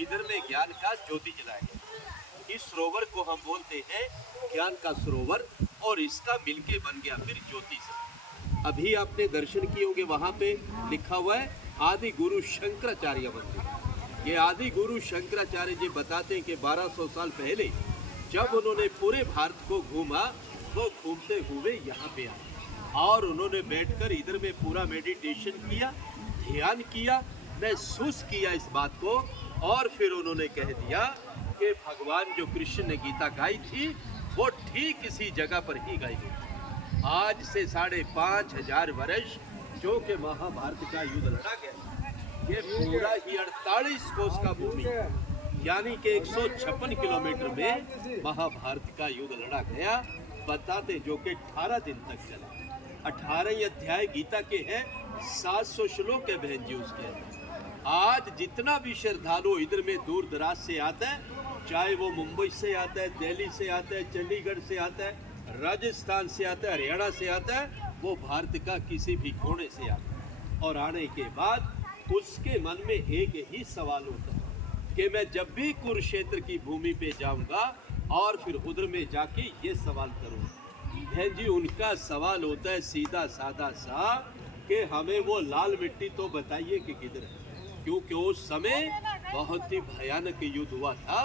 इधर में ज्ञान का ज्योति जलाया गया। इस सरोवर को हम बोलते हैं ज्ञान का सरोवर, और इसका मिलके बन गया फिर ज्योति से। अभी आपने दर्शन किए होंगे, वहां पे लिखा हुआ है आदि गुरु शंकराचार्य मंदिर। ये आदि गुरु शंकराचार्य जी बताते हैं कि 1200 साल पहले जब उन्होंने पूरे भारत को घूमा, वो घूमते हुए यहाँ पे आए और उन्होंने बैठकर इधर में पूरा मेडिटेशन किया, ध्यान किया, महसूस किया इस बात को, और फिर उन्होंने कह दिया कि भगवान जो कृष्ण ने गीता गाई थी वो ठीक इसी जगह पर ही गाई गई। आज से 5,500 वर्ष जो कि महाभारत का युद्ध लड़ा गया, ये पूरा ही 48 कोस का भूमि, यानी कि 156 किलोमीटर में महाभारत का युद्ध लड़ा गया। बताते जो कि 18 दिन तक चला। 18 अध्याय गीता के हैं, 700 श्लोक है बहन जी उसके अंदर। आज जितना भी श्रद्धालु इधर में दूर दराज से आता है, चाहे वो मुंबई से आता है, दिल्ली से आता है, चंडीगढ़ से आता है, राजस्थान से आता है, हरियाणा से आता है, वो भारत का किसी भी कोने से आता है, और आने के बाद उसके मन में एक ही सवाल होता है कि मैं जब भी कुरुक्षेत्र की भूमि पे जाऊंगा और फिर उधर में जाके ये सवाल करूंगा। बहन जी उनका सवाल होता है सीधा साधा सा कि हमें वो लाल मिट्टी तो बताइए कि किधर है, क्योंकि उस समय बहुत ही भयानक युद्ध हुआ था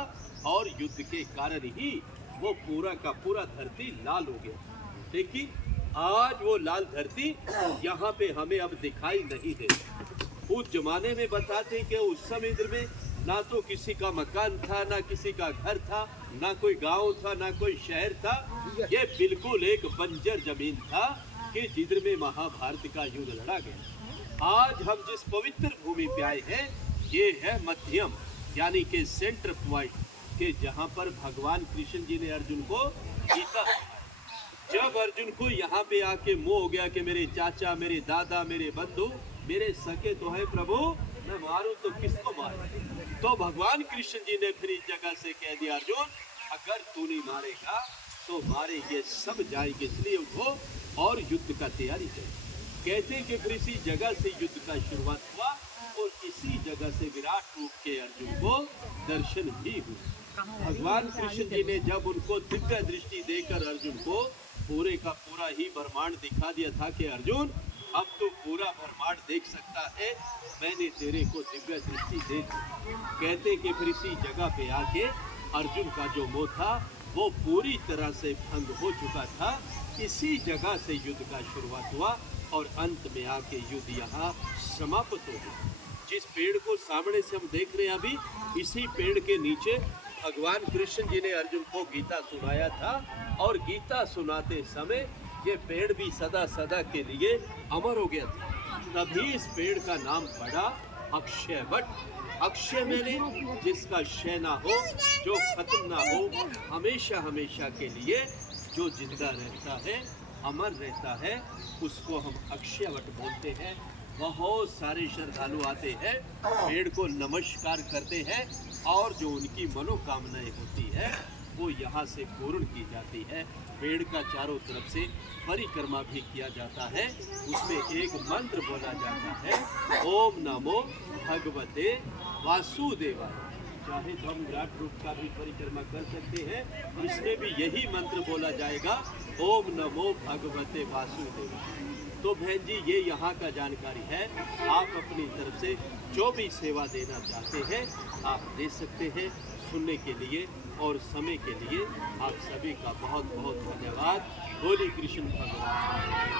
और युद्ध के कारण ही वो पूरा का पूरा धरती लाल हो गया। लेकिन आज वो लाल धरती यहाँ पे हमें अब दिखाई नहीं देती। उस जमाने में बताते कि उस समय इधर में ना तो किसी का मकान था, ना किसी का घर था, ना कोई गांव था, ना कोई शहर था। ये बिल्कुल एक बंजर जमीन था कि जिधर में महाभारत का युद्ध लड़ा गया। आज हम जिस पवित्र भूमि पे आए हैं, ये है मध्यम, यानी कि सेंटर पॉइंट, के जहाँ पर भगवान कृष्ण जी ने अर्जुन को गीता सिखाई। जब अर्जुन को यहाँ पे आके मोह हो गया कि मेरे चाचा, मेरे दादा, मेरे बंधु, मेरे सके तो है प्रभु, मैं मारूं तो किसको मारूं, तो भगवान कृष्ण जी ने फिर इस जगह से कह दिया अर्जुन अगर तू नहीं मारेगा तो मारेंगे सब जाएंगे, इसलिए उठो और युद्ध का तैयारी करें। कहते कि फिर इसी जगह से युद्ध का शुरुआत हुआ और इसी जगह से विराट रूप के अर्जुन को दर्शन भी हुए। भगवान कृष्ण जी ने जब उनको दिव्य दृष्टि देकर अर्जुन को पूरे का पूरा ही ब्रह्मांड दिखा दिया था कि अर्जुन अब तो पूरा ब्रह्मांड देख सकता है, मैंने तेरे को दिव्य दृष्टि दे दी। कहते कि फिर इसी जगह पे आके अर्जुन का जो मोह था वो पूरी तरह से भंग हो चुका था। इसी जगह से युद्ध का शुरुआत हुआ और अंत में आके युद्ध यहाँ समाप्त हो गया। जिस पेड़ को सामने से हम देख रहे हैं अभी, इसी पेड़ के नीचे भगवान कृष्ण जी ने अर्जुन को गीता सुनाया था, और गीता सुनाते समय ये पेड़ भी सदा सदा के लिए अमर हो गया था। तभी इस पेड़ का नाम पड़ा अक्षय वट। अक्षय मैंने जिसका क्षय ना हो, जो खत्म ना हो, हमेशा हमेशा के लिए जो जिंदा रहता है, अमर रहता है, उसको हम अक्षय वट बोलते हैं। बहुत सारे श्रद्धालु आते हैं, पेड़ को नमस्कार करते हैं और जो उनकी मनोकामनाएं होती है वो यहाँ से पूर्ण की जाती है। पेड़ का चारों तरफ से परिक्रमा भी किया जाता है। उसमें एक मंत्र बोला जाता है, ओम नमो भगवते वासुदेवाय। चाहे तो हम विराट रूप का भी परिक्रमा कर सकते हैं, इसमें भी यही मंत्र बोला जाएगा, ओम नमो भगवते वासुदेवाय। तो बहन जी ये यहाँ का जानकारी है। आप अपनी तरफ से जो भी सेवा देना चाहते हैं आप दे सकते हैं। सुनने के लिए और समय के लिए आप सभी का बहुत बहुत धन्यवाद। बोली कृष्ण भगवान।